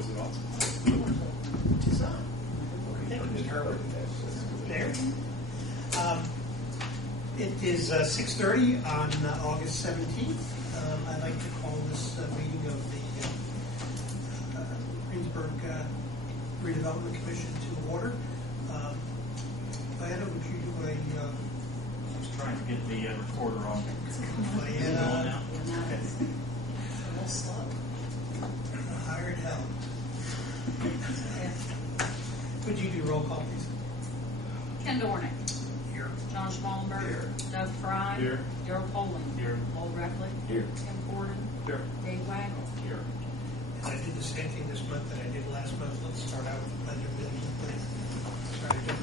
close it off. Thank you, Mr. Herbert. There. It is 6:30 on August 17th. I'd like to call this meeting of the Greensburg Redevelopment Commission to order. Diana, would you do a... I was trying to get the recorder on. Diana, Okay. A little slow. hired help. Would you do roll call, please? Ken Dornick. Here. John Schmallenberg. Here. Doug Fry. Here. Daryl Poland. Here. Old Reckley. Here. Tim Gordon. Here. Dave Waggle. Here. And I did the same thing this month that I did last month. Let's start out with the pledge of allegiance, please. Start again.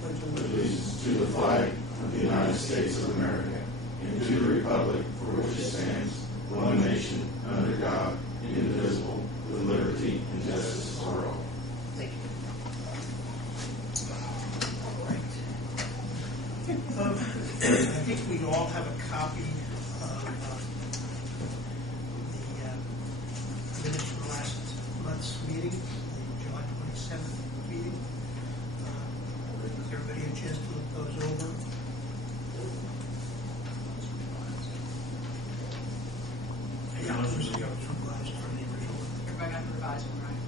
Pledge of Allegiance to the flag of the United States of America and to the republic for which it stands, one nation, under God, indivisible, with liberty and justice for all. Thank you. All right. I think we all have a copy of the minutes from last month's meeting, the July 27th meeting. Has everybody had a chance to look those over? Yeah, those are revised from the original. Everybody got the revised one, right?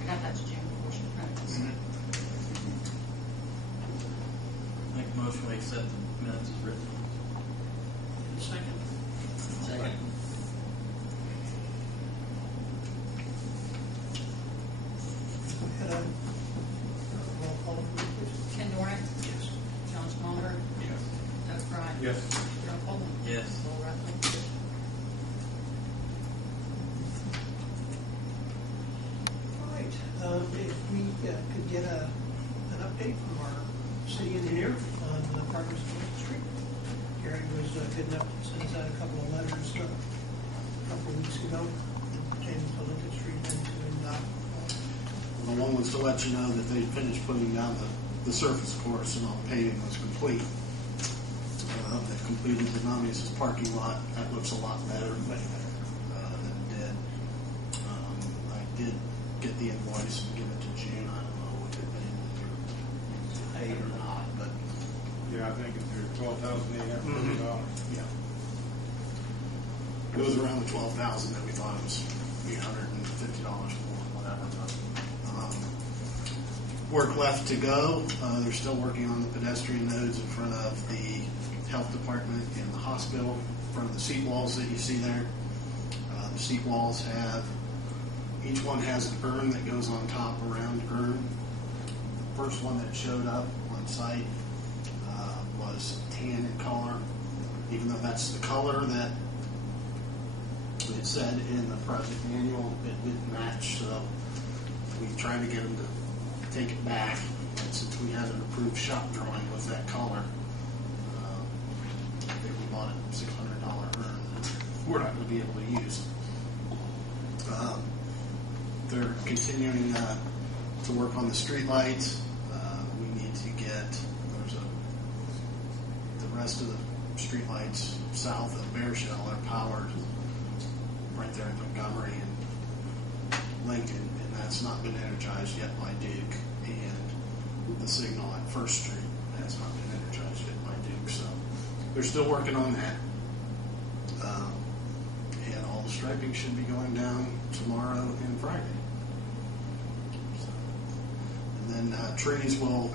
I got that to Jim before she printed this. Make a motion to accept the minutes as written. Second. Second. Roll call, please. Ken Dornick. Yes. John Schmallenberg. Yes. Doug Fry. Yes. Daryl Poland. Yes. Old Reckley. All right. If we could get an update from our city engineer on the progress of Lincoln Street. Gary was good enough to send us out a couple of letters a couple of weeks ago pertaining to Lincoln Street and to NDOT. The one was to let you know that they finished putting down the surface course and all paving was complete. They completed the Namias' parking lot. That looks a lot better than it did. I did get the invoice and give it to June. I don't know if it paid or not, but Yeah, I think it's $12,850. yeah. It was around the $12,000 that we thought it was $850 for, whatever. But, work left to go. They're still working on the pedestrian nodes in front of the health department and the hospital, in front of the seat walls that you see there. The seat walls each one has an urn that goes on top around the urn. The first one that showed up on site was tan in color, even though that's the color that it said in the project manual, it didn't match, so we tried to get them to take it back. And since we had an approved shop drawing with that color, I think we bought a $600 urn that we're not going to be able to use. They're continuing to work on the street lights. We need to get the rest of the street lights south of Bear Shell are powered right there in Montgomery and Lincoln, and that's not been energized yet by Duke. And the signal at First Street has not been energized yet by Duke, so they're still working on that. And all the striping should be going down tomorrow and Friday. So, and then trees will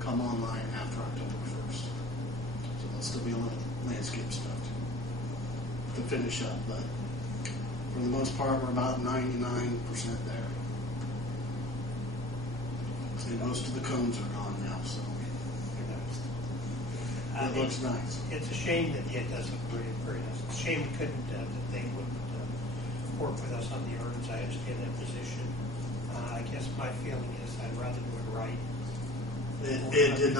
come online after October 1st. So there'll still be a little landscape stuff to finish up, but for the most part, we're about 99% there. And most of the cones are gone now, so it looks nice. It's a shame that it does look very, very nice. It's a shame we couldn't, that they wouldn't work with us on the urns. I understand that position. I guess my feeling is I'd rather do it right. It did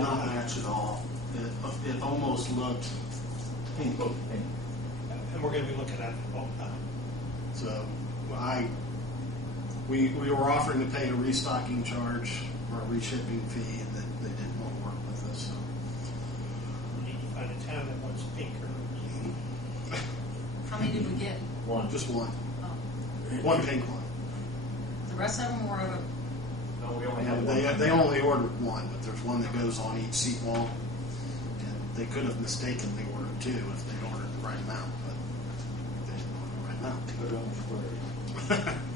not match at all. It almost looked pink. And we're going to be looking at it all the time. So we were offering to pay a restocking charge or a reshipping fee, and they didn't want to work with us. So We need to find a town that wants pink urns. How many did we get? One. Just one. Oh. One pink one. The rest of them were over. No, we only Yeah, have they only ordered one, but there's one that goes on each seat wall. And they could have mistakenly ordered two if they'd ordered the right amount, but they didn't order the right amount. Put it on the square.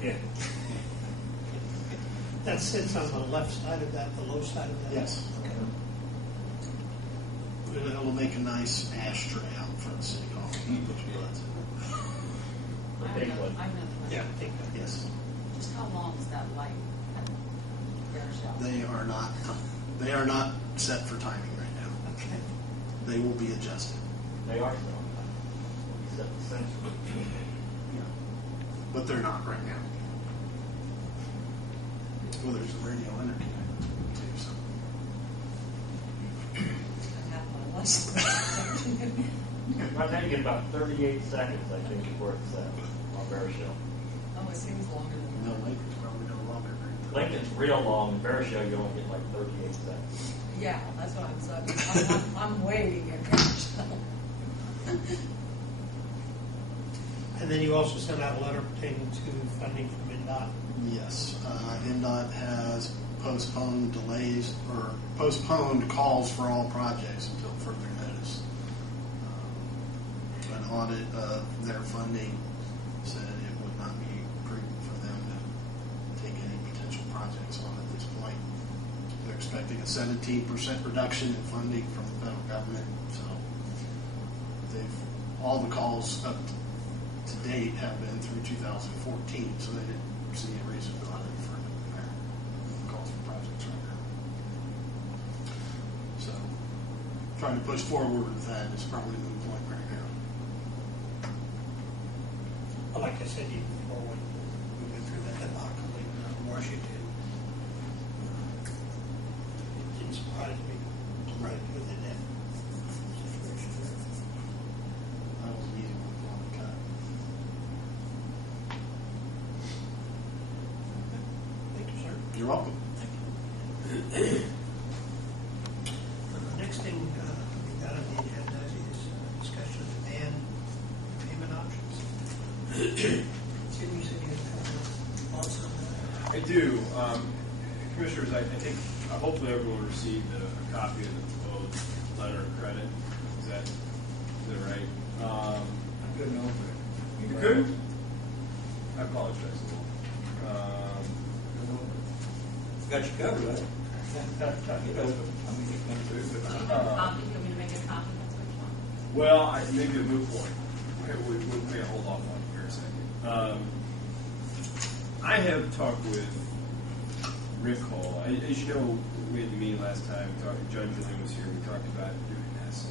Yeah. That sits on the left side of that, the low side of that? Yes. Okay. It'll make a nice ashtray out in front of City Hall. Put your butts in The I big know- one. I know the Yeah, I rest. think it. Yes. Just how long is that light at Bear They are not set for timing right now. Okay. They will be adjusted. They are still on time. We set the sensor. But they're not right now. Well, there's a radio interconnect too, so. Half my license. Right now you get about 38 seconds, I think, before it's set on Bear Show. Oh, it seems longer than No, Lincoln's probably no longer. Lincoln's real long, Bear Show you only get like 38 seconds. Yeah, that's what I'm saying. I'm waiting at Bear And then you also sent out a letter pertaining to funding from INDOT. Yes, NDOT has postponed calls for all projects until further notice. An audit of their funding said it would not be prudent for them to take any potential projects on at this point. They're expecting a 17% reduction in funding from the federal government, so all the calls up to date have been through 2014, so they didn't see a reason to run any further than that. Calls for projects right now. So, trying to push forward with that is probably the point right now. Well, like I said even before, when we went through that debacle in Washington, it didn't surprise me right within that situation there. That was an easy one to cut. Thank you, sir. You're welcome. The next thing we got on the agenda is discussion of van payment options. Jim, you said you had a couple of thoughts on that. I do. Commissioners, I think hopefully everyone received a copy of the proposed letter of credit. Is that right? I couldn't open it. You couldn't? I apologize. Got you covered, right? Uh, You know, I mean, it comes through, but Show. You have a copy? You want me to make a copy? That's what you want. Well, maybe a moot point. We'll hold off on it here a second. I have talked with Rick Hall. As you know, we had the meeting last time. John Julian was here. We talked about doing this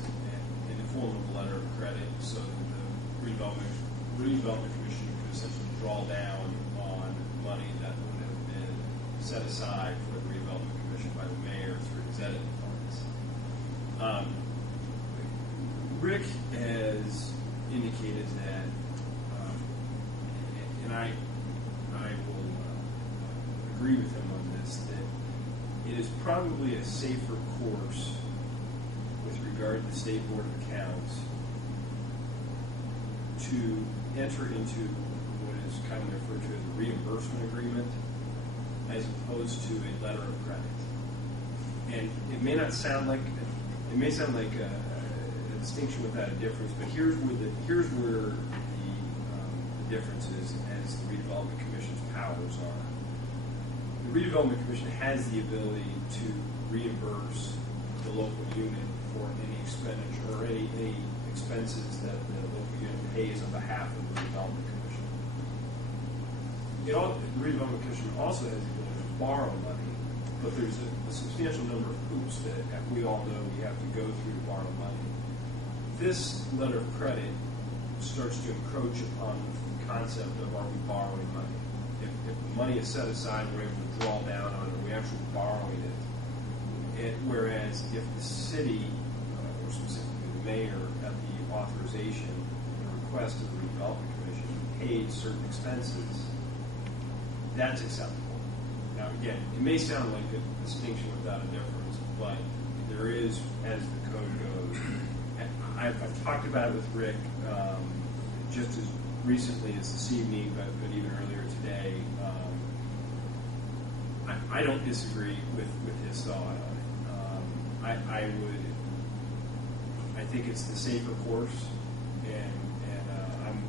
in the form of a letter of credit so that the redevelopment commission could essentially draw down on money that would have been set aside for the redevelopment commission by the mayor through his edit funds. Rick has indicated that, and I will agree with him on this, that it is probably a safer course with regard to the State Board of Accounts to enter into what is commonly referred to as a reimbursement agreement as opposed to a letter of credit. And it may sound like a distinction without a difference, but here's where the difference is as the redevelopment commission's powers are. The redevelopment commission has the ability to reimburse the local unit for any expenditure or any expenses that the local unit pays on behalf of the redevelopment commission. The redevelopment commission also has the ability to borrow money, but there's a substantial number of hoops that we all know we have to go through to borrow money. This letter of credit starts to encroach upon the concept of are we borrowing money. If the money is set aside, we're able to draw down on it, we're actually borrowing it. Whereas if the city, or specifically the mayor, at the authorization and request of the redevelopment commission paid certain expenses, that's acceptable. Now again, it may sound like a distinction without a difference, but there is, as the code goes. I've talked about it with Rick, just as recently as this evening, but even earlier today, I don't disagree with his thought on it. I think it's the safer course, and I'm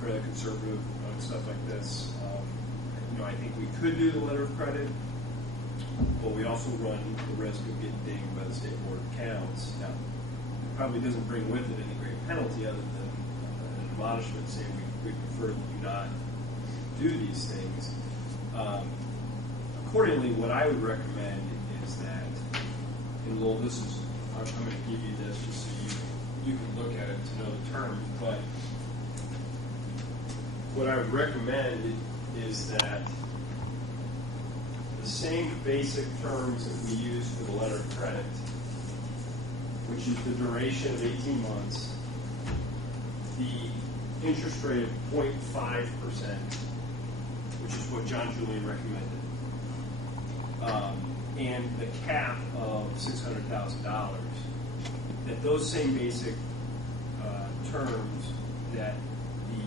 fairly conservative on stuff like this. I think we could do the letter of credit, but we also run the risk of getting dinged by the State Board of Accounts. Now, it probably doesn't bring with it any great penalty other than an admonishment saying we prefer that you not do these things. Accordingly, what I would recommend is that, and Lowell, I'm going to give you this just so you can look at it to know the terms, but what I would recommend is that the same basic terms that we use for the letter of credit, which is the duration of 18 months, the interest rate of 0.5%, which is what John Julian recommended, and the cap of $600,000, that those same basic terms that the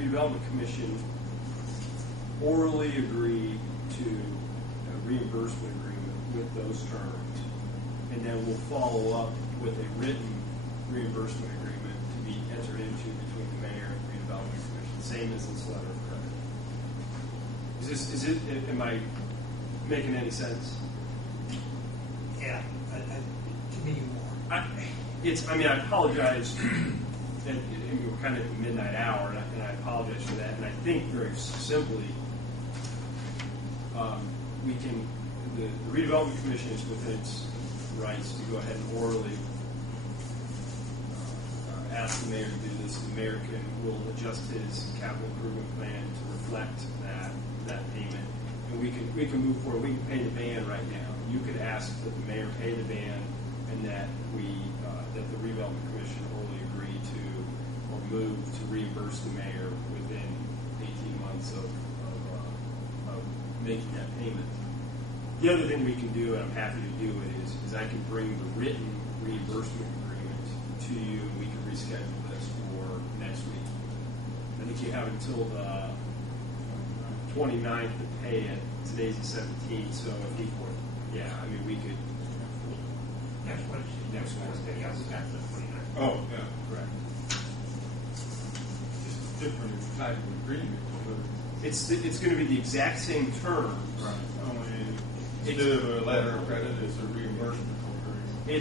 Redevelopment Commission orally agreed to a reimbursement agreement with those terms, and then we'll follow up with a written reimbursement agreement to be entered into between the mayor and the Redevelopment Commission, same as this letter of credit. Am I making any sense? Yeah, to me more. I apologize. And we're kind of at the midnight hour, and I apologize for that. And I think very simply, the Redevelopment Commission is within its rights to go ahead and orally ask the mayor to do this. The mayor will adjust his capital improvement plan to reflect that payment, and we can move forward. We can pay the ban right now. You could ask that the mayor pay the ban, and that that the Redevelopment Commission orally agree to or move to reimburse the mayor within 18 months of making that payment. The other thing we can do, and I'm happy to do it, is I can bring the written reimbursement agreement to you, and we can reschedule this for next week. I think you have until the 29th to pay it. Today's the 17th, so if we could, we could. Next Wednesday. Next Wednesday, yes. That's the 29th. Oh, yeah. Correct. Just different type of agreement. It's going to be the exact same terms. Right. Instead of a letter of credit, it's a reimbursement agreement.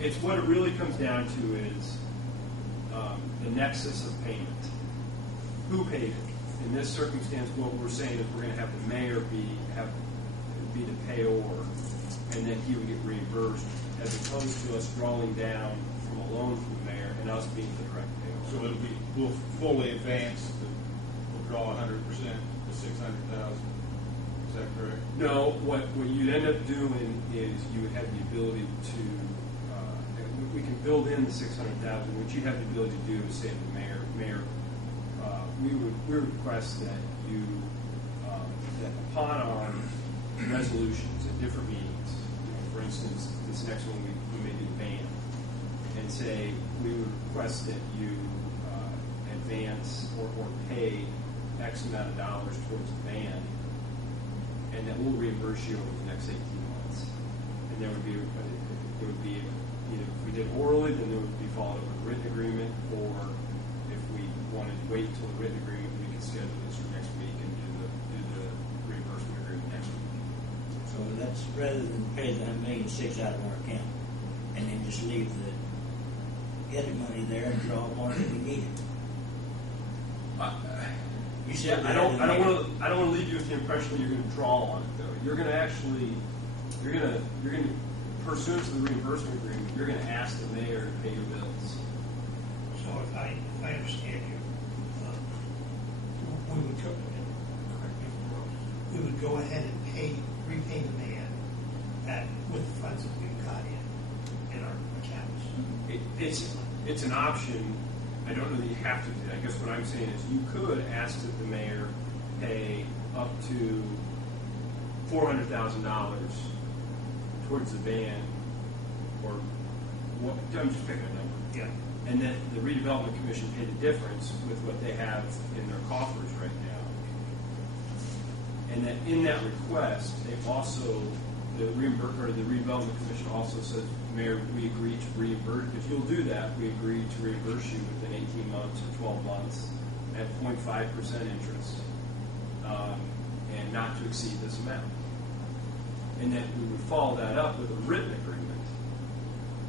It's what it really comes down to is the nexus of payment. Who paid it? In this circumstance, what we're saying is we're going to have the mayor be the payor, and then he would get reimbursed, as opposed to us drawing down from a loan from the mayor and us being the direct payor. So we'll fully advance, we'll draw 100%, the 600,000. Is that correct? No, what you'd end up doing is you would have the ability to, we can build in the 600,000. What you have the ability to do is say to the mayor, we would request that you, that upon our resolutions at different meetings, for instance, this next one we may do the ban, and say we would request that you advance or pay X amount of dollars towards the ban, and that we'll reimburse you over the next 18 months. And there would be either if we did orally, then there would be followed up with a written agreement, or if we wanted to wait until the written agreement, we could schedule this for next week and do the reimbursement agreement next week. So that's rather than pay that $1,600,000 out of our account and then just leave the other money there and draw more if we need it. You said I don't want to leave you with the impression that you're going to draw on it, though. You're going to pursuant to the reimbursement agreement, you're going to ask the mayor to pay your bills. So if I understand you, we would go ahead and repay the man with the funds that we've got in our accounts. It's an option. I don't know that you have to do that. I guess what I'm saying is you could ask that the mayor pay up to $400,000 towards the ban, or what? I'm just picking a number. Yeah. and then the redevelopment commission pay the difference with what they have in their coffers right now. And that in that request, they also, the redevelopment commission also says, Mayor, we agree to reimburse, if you'll do that, we agree to reimburse you within 18 months or 12 months at 0.5% interest, and not to exceed this amount. And that we would follow that up with a written agreement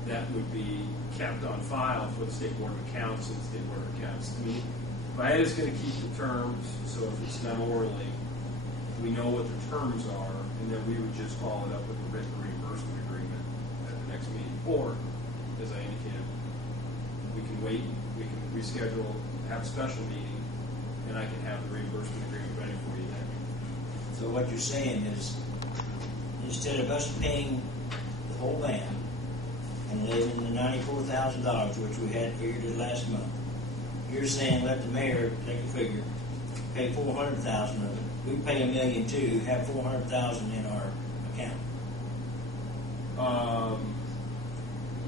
that would be kept on file for the State Board of Accounts and the State Board of Accounts. I mean, VIETA is going to keep the terms, so if it's done orally, we know what the terms are, and then we would just follow it up with a written reimbursement agreement at the next meeting. Or, as I indicated, we can wait, we can reschedule, have a special meeting, and I can have the reimbursement agreement ready for you then. So what you're saying is, instead of us paying the whole band and leaving the $94,000, which we had figured it last month, you're saying let the mayor take a figure, pay $400,000 of it. We pay $1.2 million, have $400,000 in our account.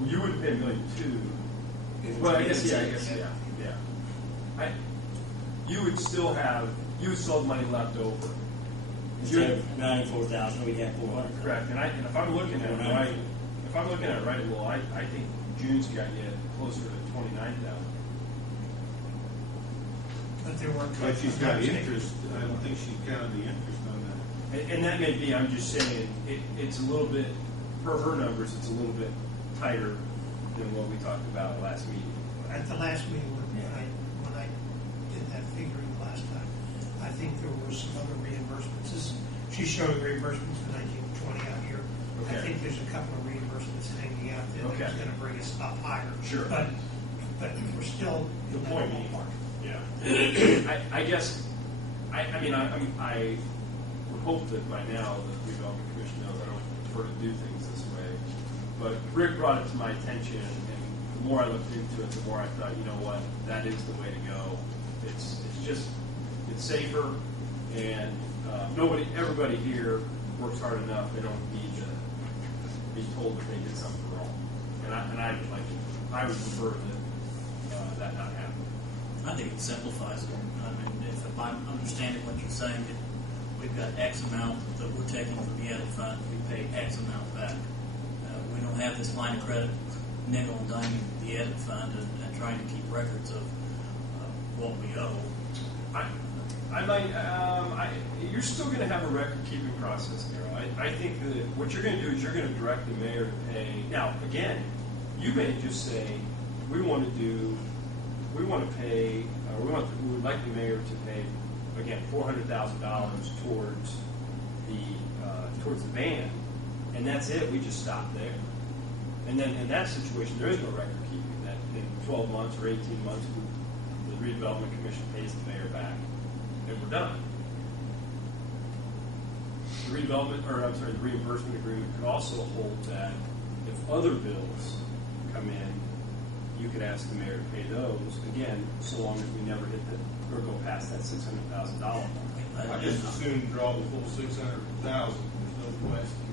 You would pay $1.2 million. Well, I guess, yeah. You would still have money left over. Instead of $94,000, we'd have $400,000. Correct, and if I'm looking at it right, well, I think June's got you closer to $29,000. But there weren't. But she's got interest. I don't think she counted the interest on that. And that may be, I'm just saying, it's a little bit, per her numbers, it's a little bit tighter than what we talked about last meeting. At the last meeting, when I did that figuring the last time, I think there were some other reimbursements. She's showing reimbursements for 1920 out here. Okay. I think there's a couple of reimbursements hanging out there that's going to bring us up higher. Sure. But we're still The point being, yeah. I guess, I mean, I would hope that by now the redevelopment commission knows I don't prefer to do things this way. But Rick brought it to my attention, and the more I looked into it, the more I thought, you know what, that is the way to go. It's safer, and everybody here works hard enough. They don't need to be told that they did something wrong. And I would prefer that not happen. I think it simplifies it. I mean, if I'm understanding what you're saying, that we've got X amount that we're taking from the edit fund, we pay X amount back. We don't have this line of credit nickel and diming the edit fund and trying to keep records of what we owe. You're still going to have a record-keeping process, Darryl. I think that what you're going to do is you're going to direct the mayor to pay. Now, again, you may just say, we would like the mayor to pay, again, $400,000 towards the band, and that's it. We just stop there. And then in that situation, there is no record keeping. That in 12 months or 18 months, the redevelopment commission pays the mayor back, and we're done. The reimbursement agreement could also hold that if other bills come in, you could ask the mayor to pay those, again, so long as we never hit or go past that $600,000 mark. I just assume draw the full $600,000. There's no question.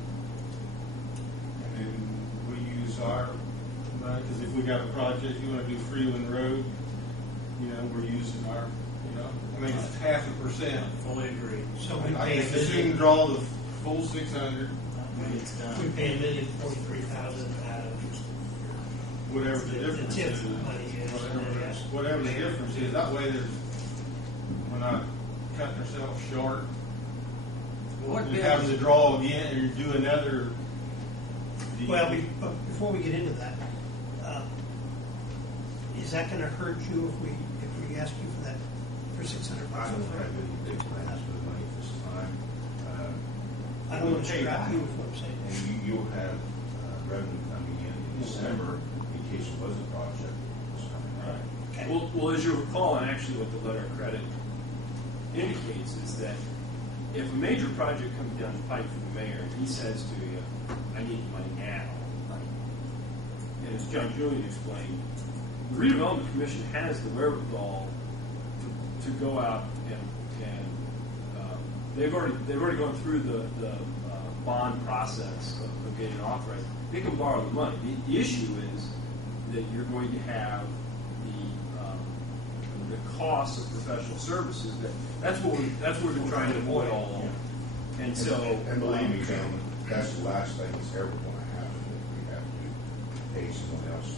And then we use our money, because if we got a project, you want to do Freeland Road, we're using our, I mean, it's 0.5%. Fully agree. So we I pay just assume draw the full 600, It's done. we pay $1,043,000 out of whatever the the difference tip is. money is. Whatever the difference is. That way we're not cutting ourselves short. What You're having to draw again or do another. Well, but before we get into that, is that going to hurt you if we ask you for that for $600? I don't have any big plans for the money this time. I don't want to scrap you with what I'm saying. And you'll have revenue coming in December in case it was a project that was coming out. Okay. Well, as you recall, and actually what the letter of credit indicates is that if a major project comes down the pipe from the mayor, and he says to you, I need money now. And as John Julian explained, the redevelopment commission has the wherewithal to go out and they've already gone through the bond process of getting authorized. They can borrow the money. The issue is that you're going to have the cost of professional services. That's what we've been trying to avoid all along. And so, And believe me, gentlemen, that's the last thing that's ever going to happen, that we have to pay someone else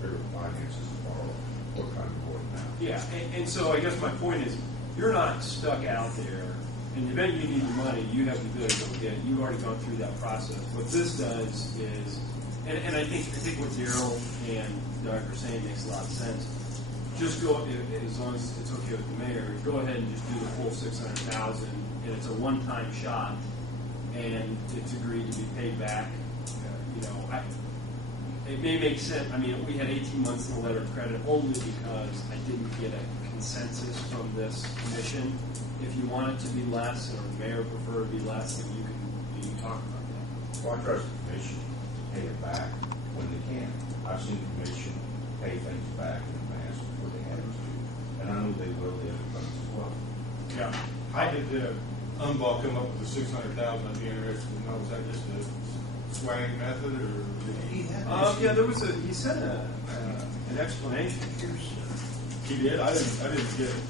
their finances to borrow. What kind of board now? yeah, and so I guess my point is, you're not stuck out there. In the event you need the money, you have the ability to go get it. You've already gone through that process. What this does is, and I think what Daryl and Doug are saying makes a lot of sense. Just go, as long as it's okay with the mayor, go ahead and just do the full $600,000, and it's a one-time shot, and it's agreed to be paid back. It may make sense. I mean, we had 18 months in the letter of credit only because I didn't get a consensus from this commission. If you want it to be less, or the mayor prefer it to be less, then you can talk about that. Well, I trust the commission to pay it back when they can. I've seen the commission pay things back in advance before they had to, and I know they will the other funds as well. Yeah, how did Umball come up with the 600,000? I'd be interested to know. Was that just a swag method, or did he? Yeah, he said an explanation. He did. I didn't get it.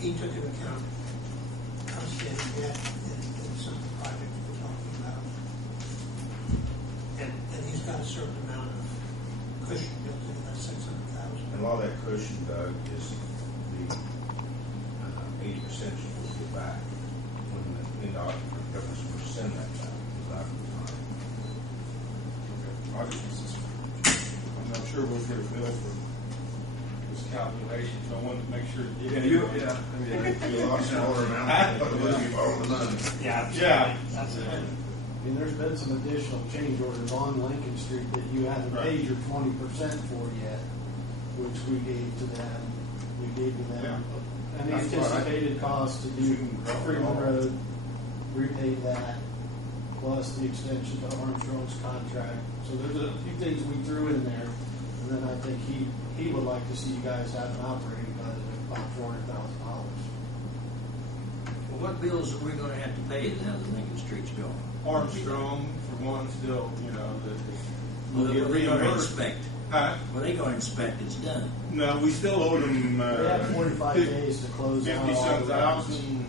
He took into account outstanding debt in some of the projects we're talking about. And he's got a certain amount of cushion built into that 600,000. And a lot of that cushion, Doug, is the 80% you will get back when the government's going to send that back. I'm not sure we'll get a bill for this calculation, so I wanted to make sure. You lost an older amount, but you borrowed the money. Yeah. I mean, there's been some additional change orders on Lincoln Street that you haven't paid your 20% for yet, which we gave to them. We gave to them an anticipated cost to do Freeland Road, repay that, plus the extension to Armstrong's contract. So there's a few things we threw in there, and then I think he would like to see you guys have an operating budget of about $400,000. Well, what bills are we gonna have to pay now that Lincoln Street's going? Armstrong, for one, still, that Well, we'll get they're gonna reimbursed. inspect. Huh? Well, they gonna inspect, it's done. No, we still owe them. We have 45 days to close out all the 50-some roads. thousand,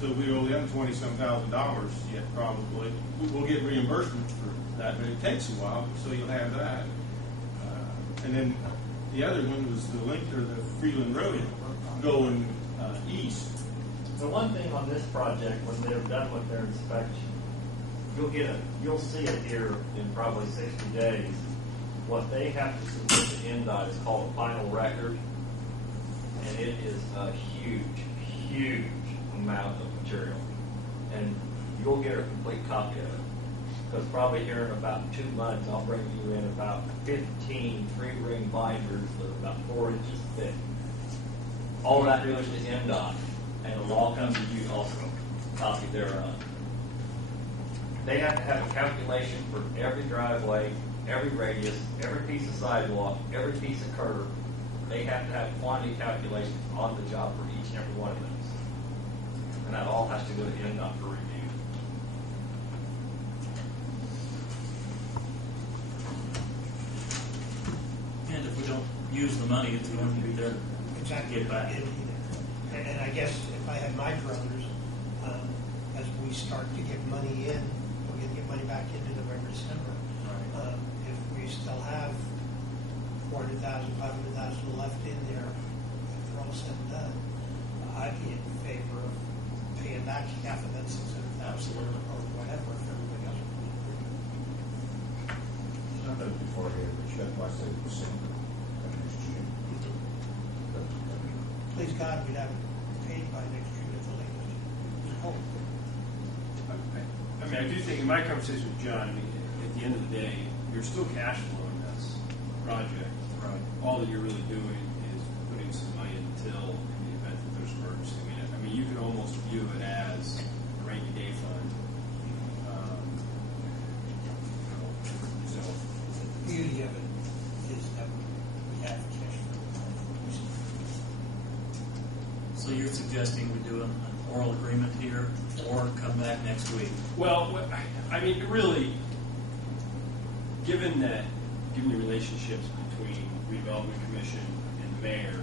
so we owe them $20-some thousand yet, probably. We'll get reimbursement for that, but it takes a while, so you'll have that. And then the other one was the link, or the Freeland Road going east. The one thing on this project, when they're done with their inspection, you'll see it here in probably 60 days. What they have to submit to NDOT is called a final record, and it is a huge, huge amount of material. And you'll get a complete copy of it. Because probably here in about 2 months, I'll bring you in about 15 3-ring binders that are about 4 inches thick. All that goes to NDOT, and it'll all come to you also, copy thereof. They have to have a calculation for every driveway, every radius, every piece of sidewalk, every piece of curb. They have to have quantity calculations on the job for each and every one of those. And that all has to go to NDOT for review. And if we don't use the money, it's going to be there. Exactly. Get back. And I guess if I had my druthers, as we start to get money in, we're going to get money back into November, December. If we still have 400,000, 500,000 left in there, after all said and done, I'd be in favor of paying back half of that 600,000 or whatever if everybody else would agree. It's not done beforehand, but you got my 7% next June. Please God, we'd have it paid by next June at the latest. We hope. I mean, I do think in my conversation with John, I mean, at the end of the day, you're still cash flowing this project. Right. All that you're really doing is putting some money in the till in the event that there's an emergency. I mean, you can almost view it as a rainy day fund. So The beauty of it is that we have cash flow. So you're suggesting we do an oral agreement here, or come back next week? well, I mean, really, given that given the relationships between redevelopment commission and the mayor,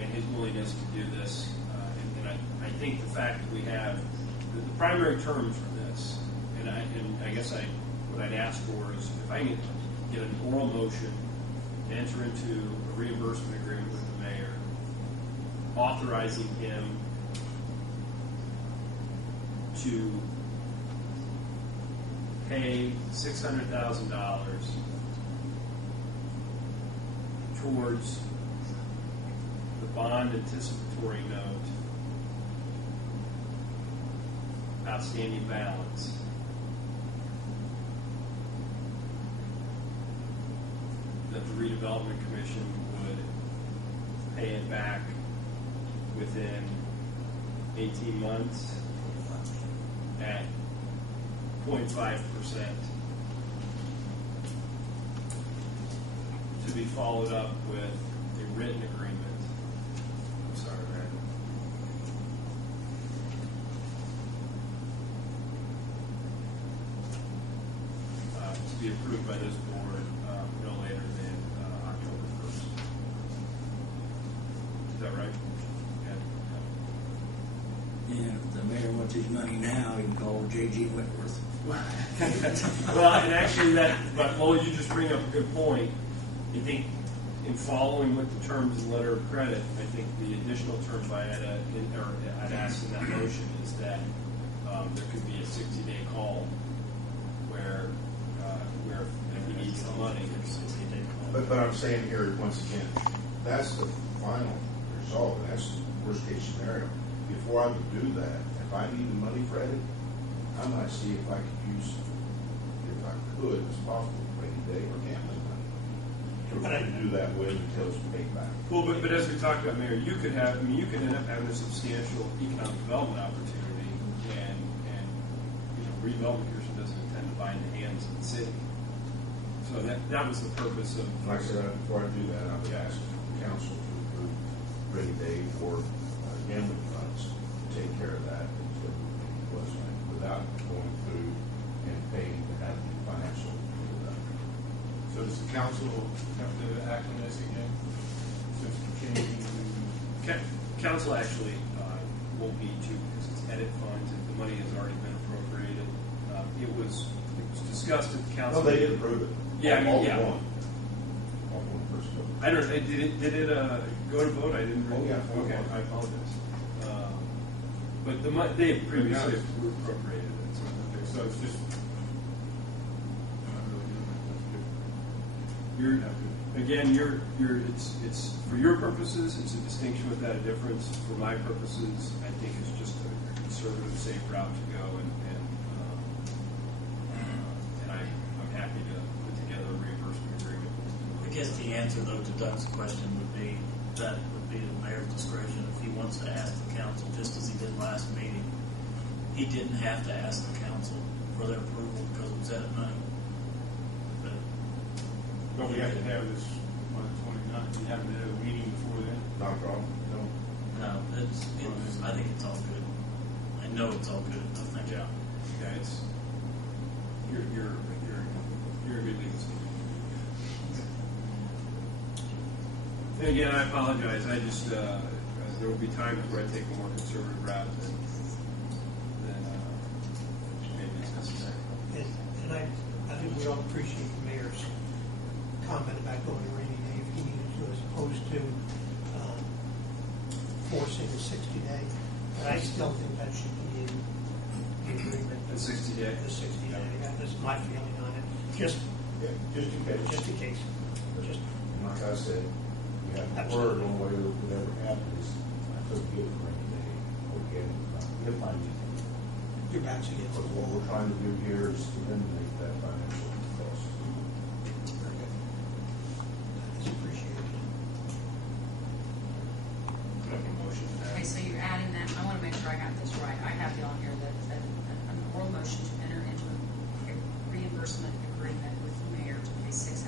and his willingness to do this, and I think the fact that we have the primary terms for this, and I guess what I'd ask for is if I can get an oral motion to enter into a reimbursement agreement with the mayor, authorizing him to pay $600,000 towards the bond anticipatory note outstanding balance. That the redevelopment commission would pay it back within 18 months at 0.5%, to be followed up with a written agreement. I'm sorry, Randy. To be approved by this board no later than October 1st. Is that right? Yeah, if the mayor wants his money now, he can call J.G. Whitworth. Well, and actually but Lowell, you just bring up a good point. I think in following with the terms and letter of credit, I think the additional terms I'd asked in that motion is that there could be a 60-day call where if he needs the money. But I'm saying here, once again, that's the final result. That's the worst case scenario. Before I would do that, if I need the money for it, I might see if I could use, if I could, as possible, rainy day or gambling money to do that with until it's paid back. Well, but as we talked about, Mayor, you could end up having a substantial economic development opportunity, and redevelopment commission doesn't intend to bind the hands of the city. So that was the purpose of. Like I said, before I do that, I would ask the council to approve rainy day or gambling funds to take care of that until it was without going through and paying to have the financial do that. So does the council have to act on this again? Since we're changing Council actually won't need to, because it's edit funds and the money has already been appropriated. It was discussed at the council. No, they did approve it. Yeah, all yeah. All one first vote. I don't know. Did it go to vote? I didn't. Oh, yeah. Okay, I apologize. But they had previously appropriated it. So it's just. It's for your purposes. It's a distinction without a difference. For my purposes, I think it's just a conservative, safe route to go, and I'm happy to put together a reimbursement agreement. I guess the answer, though, to Doug's question would be that would be the mayor's discretion if he wants to ask the council, just as he did last meeting. He didn't have to ask the council for their approval because it was edit money. But we have to have this on the 29th. We haven't had a meeting before then. Not a problem. No. No, I think it's all good. I know it's all good. I think. Yeah, it's you're a good leader. And again, I apologize. I just there will be times where I take a more conservative route than maybe it's necessary. And I think we all appreciate the mayor's comment about going to rainy day if he needed to, as opposed to forcing a 60-day. But I still think that should be in the agreement. The 60-day? The 60-day. That's my feeling on it. Just Yeah, just in case. Just in case. Just. And like I said, we have the word on whether whatever happens, I could give a rainy day or gambling fund if I need it. Your back's against the But what wall. we're trying to do here is to eliminate that financial cost. Very good. That is appreciated. Make a motion to that. Okay, so you're adding that, I want to make sure I got this right. I have you on here that an oral motion to enter into a reimbursement agreement with the mayor to pay $600,000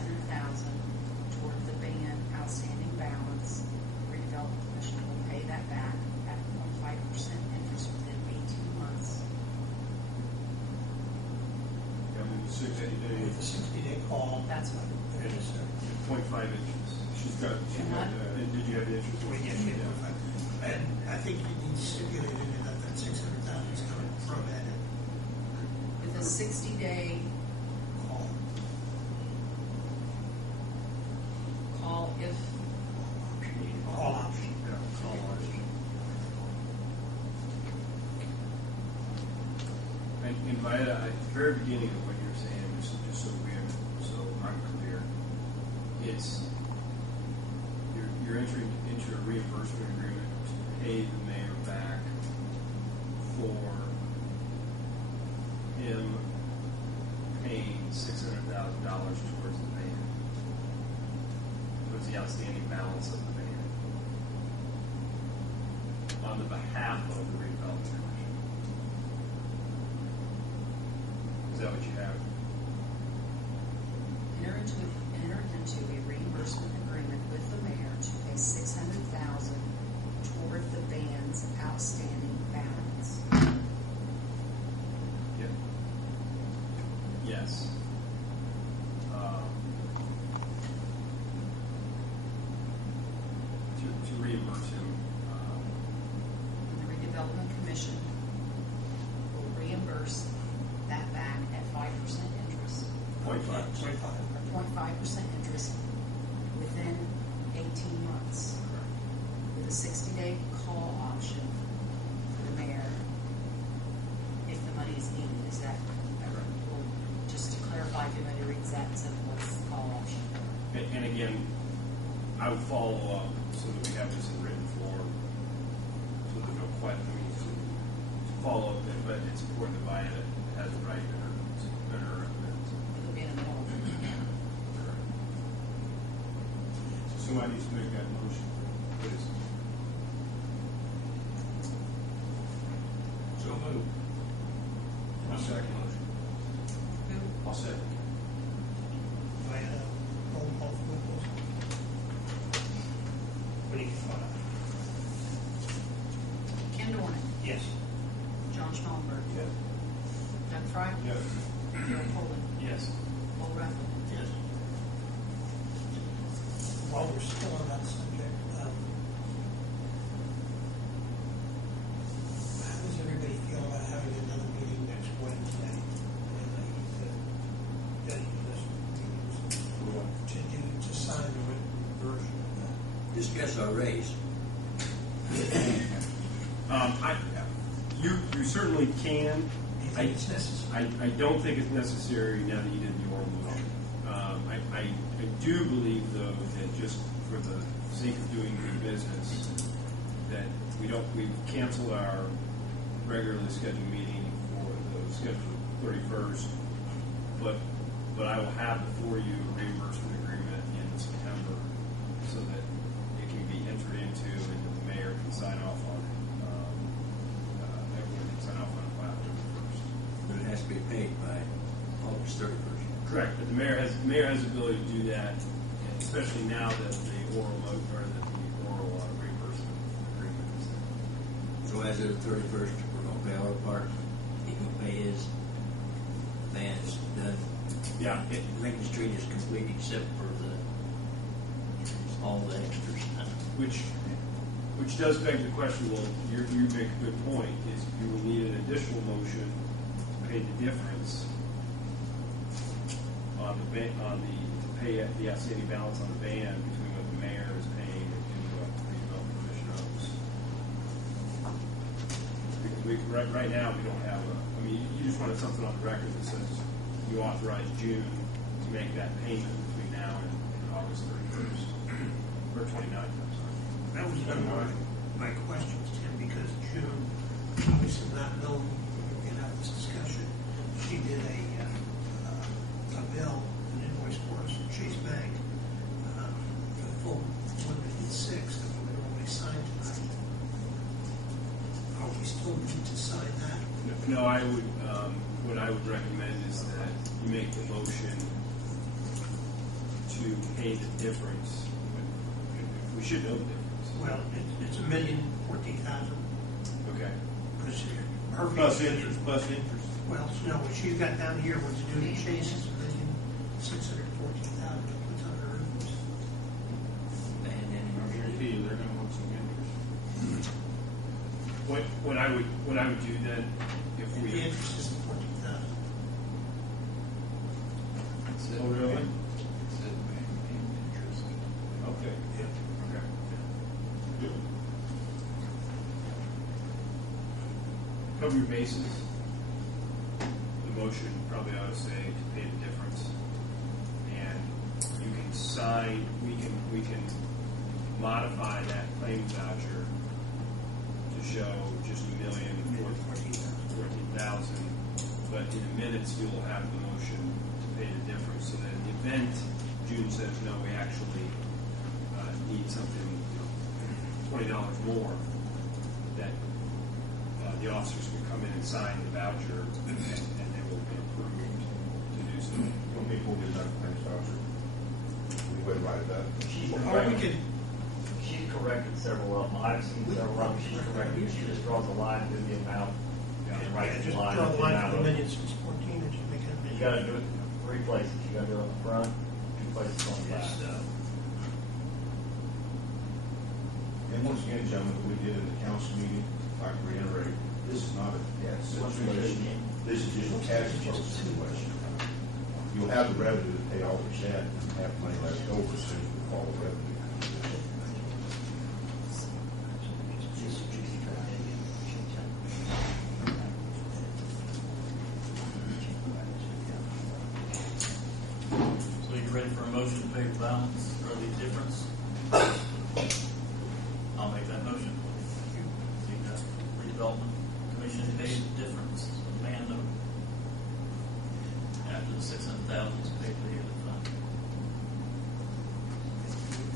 toward the band outstanding balance. Redevelopment Commission will pay that back at 0.5% interest within 18 months. Yeah, I mean, 60 With days. the 60-day call, That's what. .5 inches. She's got, did you have the interest? We get it. And I think you need to stipulate in it that 600,000 is coming from that With a 60-day call if call option. And Viola, at the very beginning of what you're saying, just so I'm clear, it's you're entering into a reimbursement agreement to pay the mayor back for him paying $600,000 towards the van. What's the outstanding balance of the van on the behalf of the redevelopment commission? Is that what you have? enter into a reimbursement agreement with the mayor to pay $600,000 toward the band's outstanding balance. Yep. Yes. To reimburse him. The redevelopment commission will reimburse that back at 5% interest, 0.5. or 0.5% interest within 18 months, with a 60-day call option for the mayor if the money is needed. Is that, well, just to clarify, if anybody reads that simple as call option. And again, I would follow up so that we have this in written form, so there's no question. I mean, to follow up, but it's important that Viola has the right in her minutes. It'll be in the middle. Somebody needs to make that motion, please. So moved. I'll second. I'll second. Do I roll call for those? What do you thought of? Ken Dornan, Yes. John Schmallenberg, Yes. Doug Frye, Yes. Gary Poland, Yes. Paul Raffel. Yes. While we're still on that subject, how does everybody feel about having another meeting next Wednesday? To sign the written version of that. Discuss our raise. You certainly can. Do you think it's necessary? I don't think it's necessary now that you did the oral motion. I do believe, though, that just for the sake of doing good business, that we cancel our regularly scheduled meeting for the scheduled 31st, but I will have before you a reimbursement agreement in September so that it can be entered into and the mayor can sign off on it. Everyone can sign off on it by October 1st. But it has to be paid by August 31st. Correct, but the mayor has the ability to do that, especially now that the oral reimbursement agreement is there. So as of the 31st, we're going to pay our part. He's going to pay his. Van is done. Yeah, Lincoln Street is complete except for all the extras. which does beg the question. Well, you make a good point. Is you will need an additional motion to pay the difference to pay the outstanding balance on the van between what the mayor is paying and what the redevelopment commission owes. Right now, we don't have you just wanted something on the record that says you authorize June to make that payment between now and August 31st, or 29th, I'm sorry. That was one of my questions, Tim, because June, obviously not known, we can have this discussion. She did a bill, an invoice for us from Chase Bank for the full 156 that we normally signed tonight. Are we still need to sign that? No, I would. What I would recommend is that you make the motion to pay the difference. We should know the difference. Well, it's $1,014,000. Okay. Because her Plus fee- interest. Well, no, what she's got down here was due to Chase is $1,614,000. I would do then, if And the we. interest is 14,000. Oh, really? Said main interest. Okay. Okay. Cover your bases. The motion probably ought to say to pay the difference. And you can sign, we can modify that claim voucher to show just $1,014,000. But in the minutes, you'll have the motion to pay the difference. So that in the event June says, no, we actually need something, $20 more, that the officers can come in and sign the voucher, and they will be approved to do so. When people get done claims voucher, we would write that. She's Or we corrected, could, she's corrected several of them. I've seen several of them. She's corrected. She just draws a line through the amount and writes just the line. draw the line amount from the of- millions to 14 and just make it a You million. gotta do it 3 places. You gotta do it on the front, 2 places on the back. Yes, And once again, gentlemen, we did in the council meeting, I can reiterate, this is not a debt situation. This is just a cash flow situation. You'll have the revenue to pay all your debt and have money left over as soon as we call the revenue. So you ready for a motion to pay the balance or the difference? I'll make that motion. The redevelopment commission paid the difference of the man note after the $600,000 is paid for the other fund.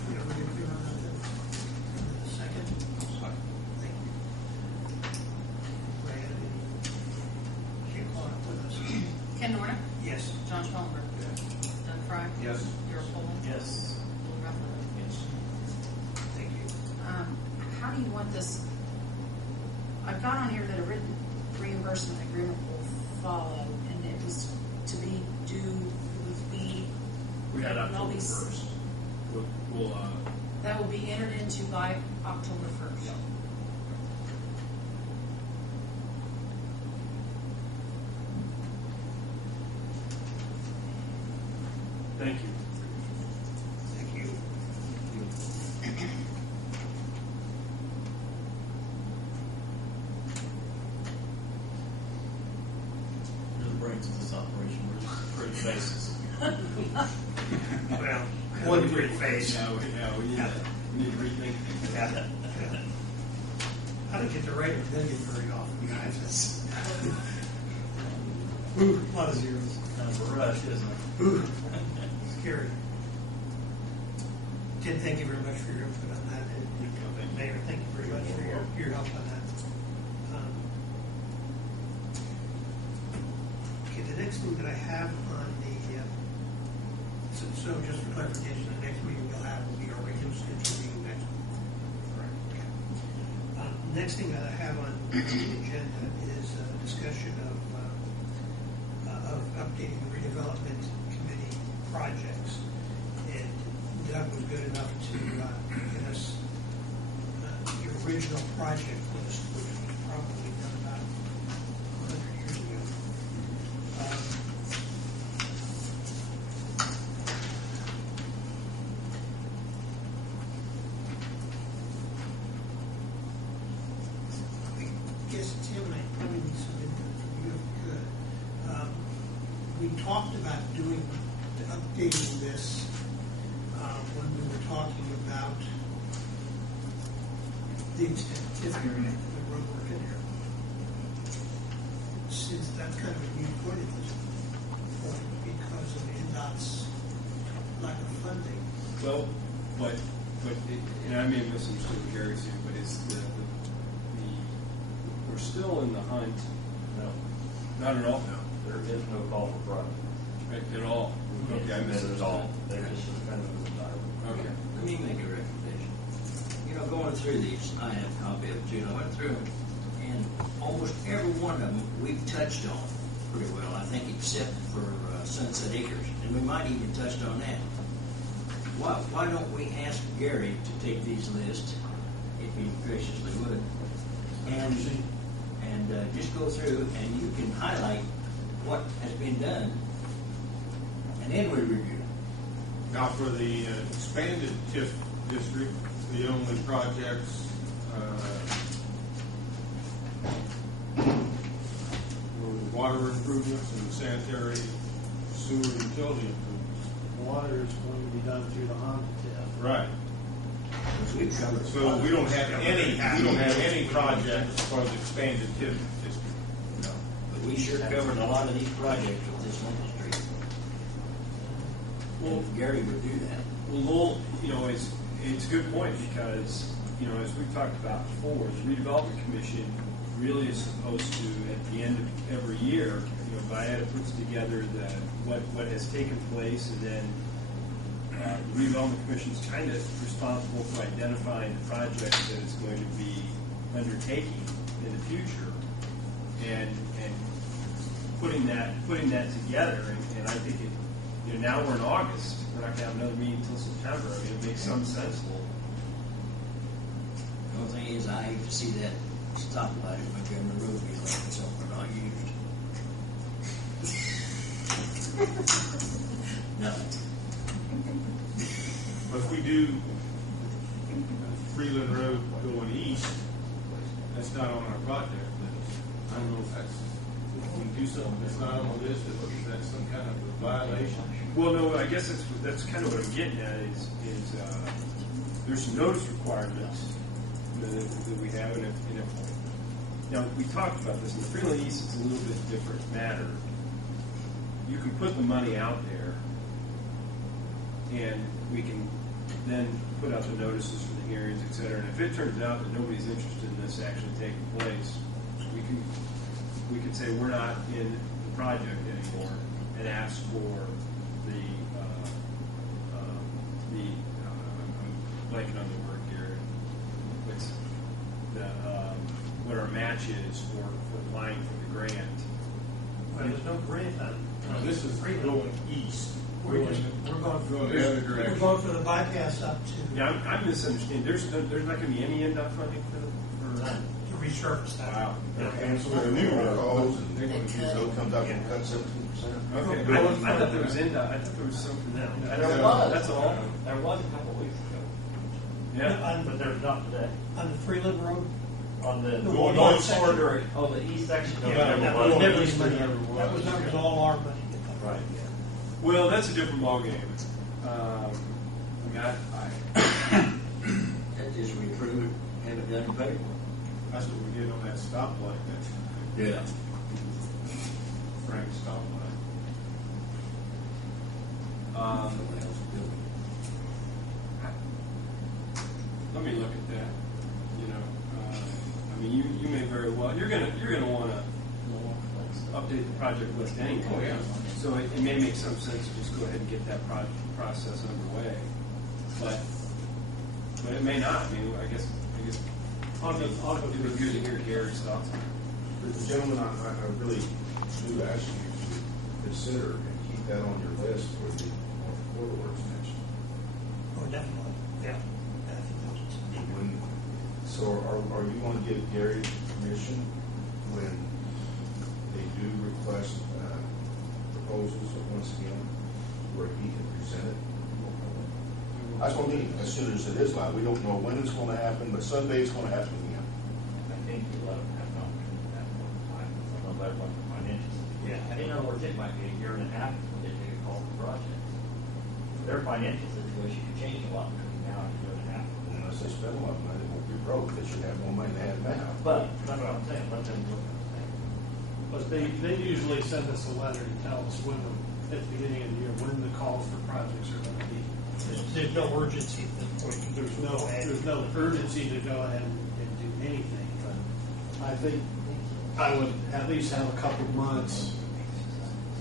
We are ready to figure out that. And then a second. Thank you. Brad, you caught up with us. Ken Norton, Yes. John Schmallenberg, Doug Fry. Yes. Darrell Pullman. Yes. Bill Ruffalo. Yes. Thank you. How do you want this? I've got on here that a written reimbursement agreement will follow, and it was to be due, it would be. We had will October be- 1st. We'll That will be entered into by October 1st. thank you. Thank you. You're the brains of this operation. We're just pretty faces. Well, one pretty face. We need to rethink. I don't get to write a million very often, guys. That's ooh, a lot of zeros. Kind of a rush, isn't it? Ooh, scary. Ken, thank you very much for your input on that. And Mayor, thank you very much for your help on that. Okay, the next thing that I have on the, so just for clarification, the next meeting we'll have will be our regular scheduled meeting next week. Okay. Next thing that I have on the agenda is a discussion of updating the redevelopment committee projects. And Doug was good enough to get us the original project list, which was probably done about 100 years ago. I guess Tim and I probably need some input from you if we could. We talked about updating this when we were talking about the extent TIF area, the road work in here. Since that's kind of a new point at this point because of NDOT's lack of funding. Well, but and I may have misunderstood what Gary said, but it's the we're still in the hunt. No, Not at all. there is no call for project. Right, at all. Okay, I It's at all. misunderstood. They're just suspended the title. Okay. Let me make a recommendation. You know, going through these, I have a copy of it too. I went through them, and almost every one of them we've touched on pretty well. I think except for Sunset Acres, and we might even touched on that. Why don't we ask Gary to take these lists, if he graciously would, and and just go through and you can highlight what has been done, and then we review. Now, for the expanded TIF district, the only projects were the water improvements and the sanitary sewer utility improvements. Water is going to be done through the Honda TIF. Right. We've covered. So we don't have any projects for the expanded TIF district. No, but we sure covered a lot of these projects with this Lincoln Street. Well, And Gary would do that. Well, it's a good point because, as we've talked about before, the redevelopment commission really is supposed to, at the end of every year, Vieta puts together what has taken place, and then the redevelopment commission is kind of responsible for identifying the projects that it's going to be undertaking in the future, and putting that together. And I think now we're in August. We're not going to have another meeting until September. I mean, it makes some sense. The only thing is, I hate to see that stoplight at Montgomery Road be like something not used. No. But if we do Freeland Road going east, that's not on our project list. I don't know if that's, if we do something that's not on the list, if that's some kind of a violation. Well, no, I guess that's kind of what I'm getting at is there's some notice requirements that we have, and if now we talked about this in the Freeland East, it's a little bit different matter. You can put the money out there, and we can then put out the notices for the hearings, et cetera. And if it turns out that nobody's interested in this actually taking place, we can say we're not in the project anymore and ask for the I'm blanking on the word here. It's the what our match is for applying for the grant. Well, there's no grant on. This is going east. We're going the other direction. We're going for the bypass up to Yeah, I'm misunderstanding. There's not going to be any NDOT funding for that. to resurface that. Wow. Cancel the new roads, and they're going to use, they'll come up and cut 17%. Okay, I thought there was NDOT. I thought there was something else. There was. That's all. There was a couple weeks ago, Yeah. but there's not today. On the Freeland Road? On the The north north section. corridor, the east section. Yeah, that was Well, Liberty's money. never That was all our money. Right. Well, that's a different ballgame. I mean, That just we approve it, have it done and paid for. That's what we did on that stoplight, that Yeah. Frank stoplight. Somebody else will do it. let me look at that. I mean, you may very well. You're gonna want to update the project list anyway. Oh, yeah. So it may make some sense to just go ahead and get that process underway. But it may not. I mean, I guess it would be good to hear Gary's thoughts on it. Gentlemen, I really do ask you to consider and keep that on your list for the corridor extension. Oh, definitely. Yeah. I think that's When, so are you going to give Gary permission when they do request proposals once again where he can present it? That's what I mean. As soon as it is live, we don't know when it's going to happen, but someday it's going to happen again. I think you let them have an opportunity at that point in time. I don't know about what the financials. Yeah. In other words, it might be a year and a half before they take a call for the project. Their financial situation could change a lot between now and a year and a half. Unless they spend a lot of money, they won't be broke. They should have more money than they have now. But that's what I'm saying. Let them look at the thing. But they usually send us a letter to tell us when, at the beginning of the year, when the calls for projects are going to be. There's no urgency at this point. There's no urgency to go ahead and do anything, but I think I would at least have a couple months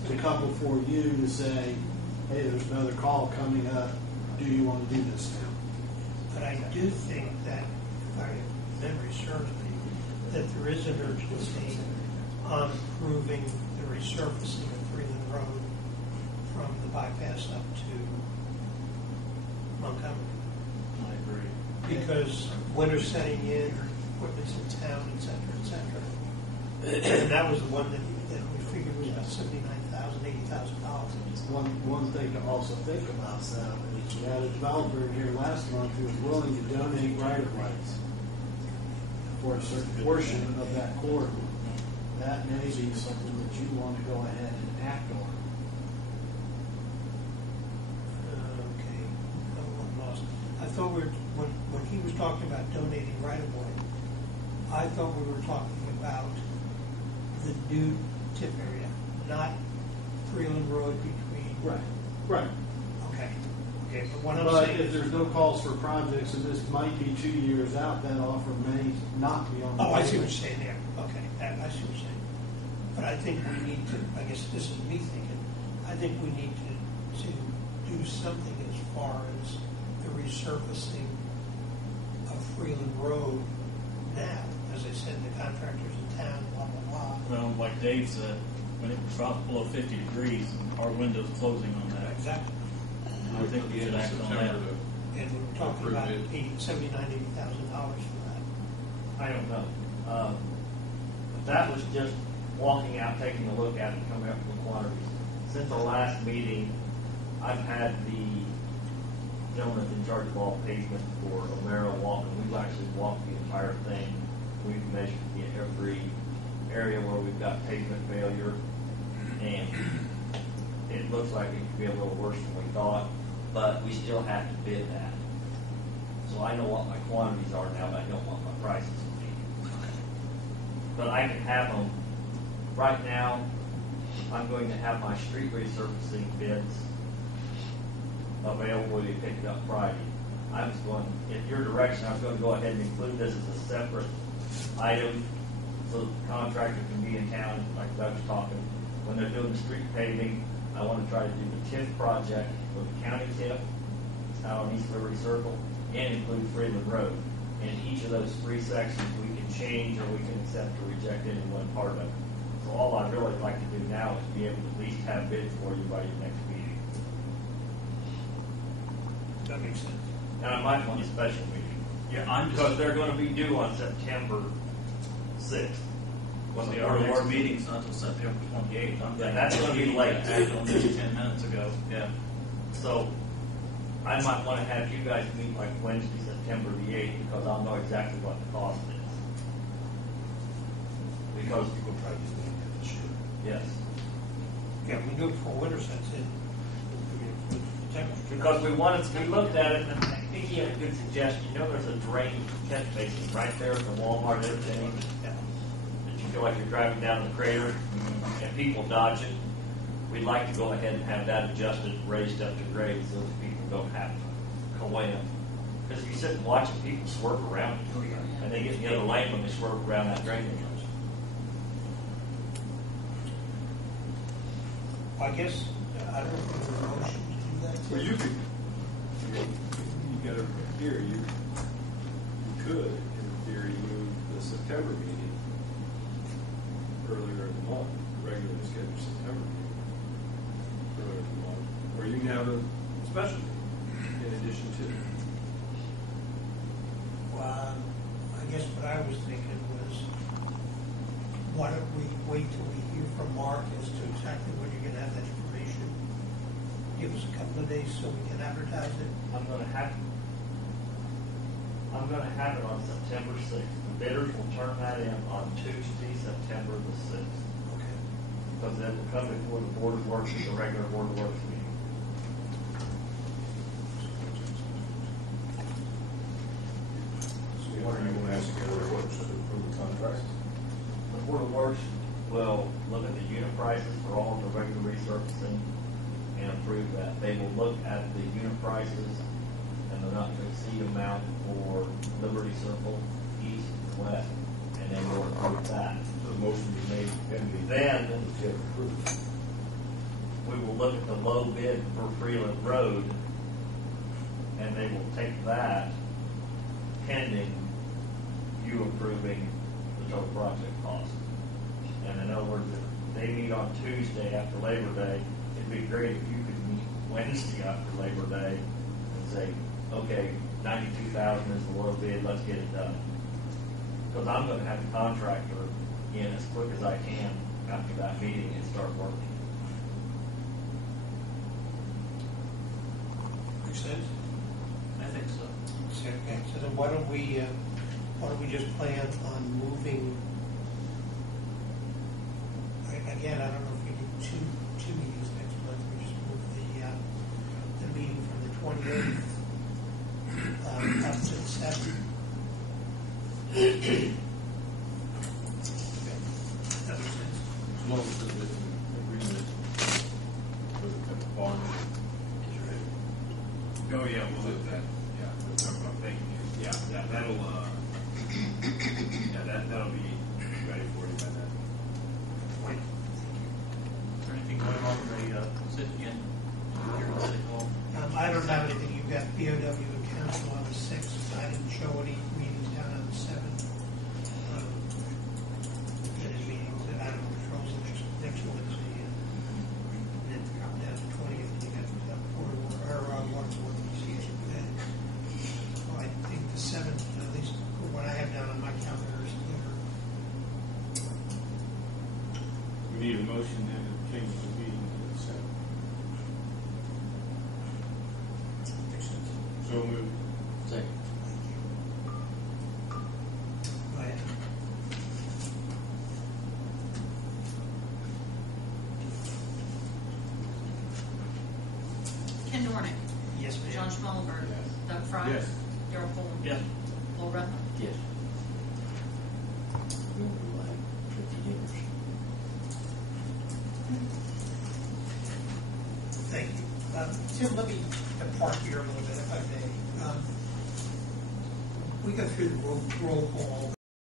to come before you to say, hey, there's another call coming up, do you want to do this now? But I do think that, if my memory serves me, that there is an urgency on improving the resurfacing of Freeland Road from the bypass up to Montgomery. I agree. Because winter's setting in, equipment's in town, et cetera, et cetera. And that was the one that we figured was about $79,000, $80,000. One thing to also think about, though, is we had a developer in here last month who was willing to donate right-of-ways for a certain portion of that corridor. That may be something that you want to go ahead and act on. Okay, I'm lost. I thought when he was talking about donating right of way, I thought we were talking about the new TIF area, not Freeland Road between. Right. Okay, but what I'm But saying if is. there's no calls for projects, and this might be 2 years out, that offer may not be on the Oh, I see table. what you're saying there. Okay, I see what you're saying. But I think we need to, I guess this is me thinking, I think we need to do something as far as the resurfacing of Freeland Road now. As I said, the contractors in town, blah, blah, blah. Well, like Dave said, when it drops below 50 degrees, our window's closing on that. Exactly. I think we should act on that. And we were talking about $79,000, $80,000 for that. I don't know. But that was just walking out, taking a look at it, coming up with the quantities. Since our last meeting, I've had the gentleman in charge of all pavement for O'Mara walk, and we've actually walked the entire thing. We've measured every area where we've got pavement failure, and it looks like it could be a little worse than we thought, but we still have to bid that. So I know what my quantities are now, but I don't know what my prices will be. But I can have them. Right now, I'm going to have my street resurfacing bids available to be picked up Friday. I was going, in your direction, I was going to go ahead and include this as a separate item so the contractor can be in town, like Doug's talking. When they're doing the street paving, I want to try to do the TIF project with the county TIF out on East Liberty Circle and include Freeland Road. And each of those three sections we can change or we can accept or reject any one part of it. So all I'd really like to do now is be able to at least have bids for you by your next meeting. That makes sense. And I might want a special meeting. Yeah, I'm Because just, they're going to be due on September 6th. well, When our next board meeting's not until September 28th. I'm Yeah, that's gonna be late. Act on this 10 minutes ago, yeah. So I might want to have you guys meet like Wednesday, September the 8th, because I'll know exactly what the cost is. Because We'll try to use that this year. yes, Yeah, we do it for winter since it. because we looked at it, and I think he had a good suggestion. You know, there's a drain catch basin right there at the Walmart and everything. That you feel like you're driving down the crater, and people dodge it. We'd like to go ahead and have that adjusted, raised up to grade, so that people don't have to go in. Because if you sit and watch it, people swerve around it, and they get in the other lane when they swerve around that drain. I guess, I don't know if there's a motion to do that. Well, you could, you got a theory, you could, in theory, move the September meeting earlier in the month, regularly scheduled September meeting earlier in the month, or you can have a special meeting in addition to. Well, I guess what I was thinking was, why don't we wait till we hear from Mark as to exactly when you're gonna have that information? Give us a couple of days so we can advertise it. I'm going to have it on September 6th. The bidders will turn that in on Tuesday, September the 6th. Okay. Because then will come before the Board of Works, the regular Board of Works meeting. So what are you going to ask the other works to approve the contract? The Board of Works will look at the unit prices for all of the regular resurfacing and approve that. They will look at the unit prices and the not to exceed amount for Liberty Circle, east, west, and they will approve that. So the motion be made and be Then approved. we will look at the low bid for Freeland Road, and they will take that pending you approving the total project cost. And in other words, if they meet on Tuesday after Labor Day, it'd be great if you could meet Wednesday after Labor Day and say, okay, 92,000 is the low bid, let's get it done. Because I'm going to have the contractor in as quick as I can after that meeting and start working. Makes sense? I think so. Okay, so then why don't we just plan on moving, again, I don't know if we do two meetings next month, we just move the meeting from the 28th up to the 7th. Okay. That makes sense. As long as it's an agreement with the farm is ready. Oh, yeah, we'll look at that. Yeah, we'll talk about, thank you. Yeah, that'll be ready for you by then. Is there anything going on in the city in here in City Hall? I don't have anything. You've got BOW and council on the 6th. I didn't show any meetings down on the 7th. Any meetings that I don't control the next Wednesday. And then down to the 20th, you got Waterworth Association. Well, I think the 7th, at least what I have down on my calendar is clear. We need a motion then to change the meeting to the 7th. So moved. Second. Go ahead. Ken Dornick, Yes, ma'am. John Schmallenberg, Yes. Doug Fry, Yes. Darrell Pullman, Yes. Paul Ruffin. Yes. We will do like 50 dinners. Thank you. Tim, let me depart here a little bit, if I may. We go through the roll call.